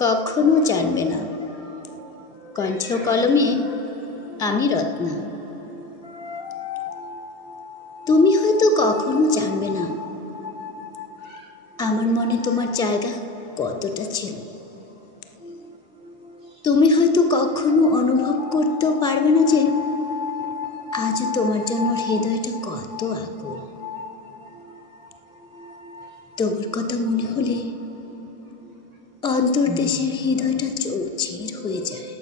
কখনো জানবে না। কণ্ঠ কলমে আমি রত্না। তুমি হয়তো কখনো জানবে না আমার মনে তোমার জায়গা কতটা ছিল। তুমি হয়তো কখনো অনুভব করতেও পারবে না যে আজও তোমার জন্য হৃদয়টা কত আকুল। তোমার কথা মনে হলে অন্তর্দেশের হৃদয়টা চৌচির হয়ে যায়,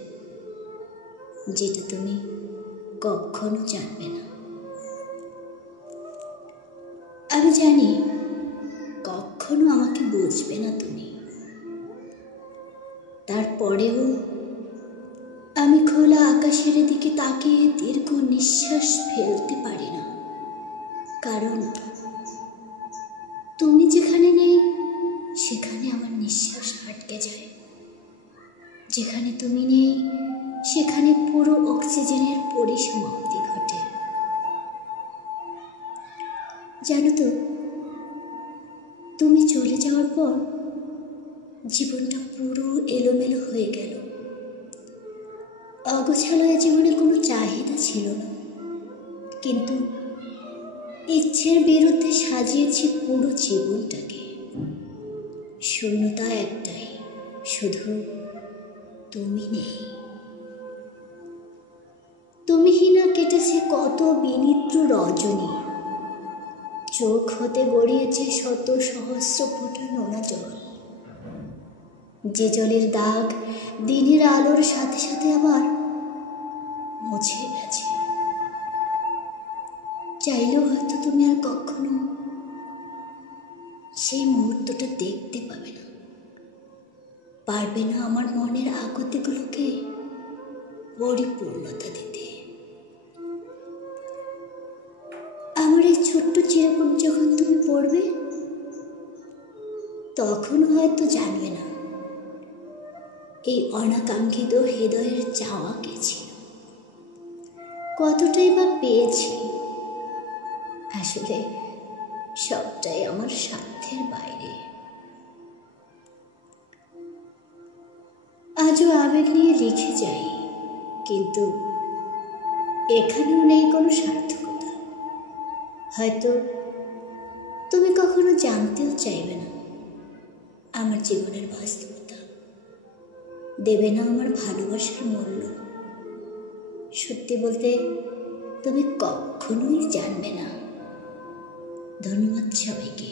যেটা তুমি কখনো জানবে না। আমি জানি কখনো আমাকে বুঝবে না তুমি, তারপরেও আমি খোলা আকাশের দিকে তাকিয়ে দীর্ঘ নিঃশ্বাস ফেলতে পারি না, কারণ তুমি যেখানে নেই সেখানে আমার নিঃশ্বাস আটকে যায়। যেখানে তুমি নেই সেখানে পুরো অক্সিজেনের পরিসমাপ্তি ঘটে। জানো তো, তুমি চলে যাওয়ার পর জীবনটা পুরো এলোমেলো হয়ে গেল। অগোছালো এ জীবনে কোনো চাহিদা ছিল না, কিন্তু ইচ্ছের বিরুদ্ধে সাজিয়েছি পুরো জীবনটাকে। শূন্যতা একটাই, শুধু তুমি নেই। তুমিহীনা কেটেছে কত বিনিদ্র রজনী, চোখ হতে গড়িয়েছে শত সহস্র ফোঁটা নোনা জল, যে জলের দাগ দিনের আলোর সাথে সাথে আবার মুছে গেছে। চাইলেও হয়তো তুমি আর কখনো সেই মুহূর্তটা দেখতে পাবে না, পারবে না আমার মনের আকুতিগুলোকে পরিপূর্ণতা দিতে। আমার এই ছোট্ট চিরকুট যখন তুমি পড়বে, তখন হয়তো জানবে না এই অনাকাঙ্ক্ষিত হৃদয়ের চাওয়া কে ছিল, কতটাই বা পেয়েছি। আসলে সবটাই আমার সাধ্যের বাইরে। আজও আবেগ নিয়ে লিখে যাই, কিন্তু এখানেও নেই কোনো সার্থকতা। হয়তো তুমি কখনো জানতেও চাইবে না আমার জীবনের বাস্তবতা, দেবে না আমার ভালোবাসার মূল্য। সত্যি বলতে তুমি কখনোই জানবে না। ধন্যবাদ সবাইকে।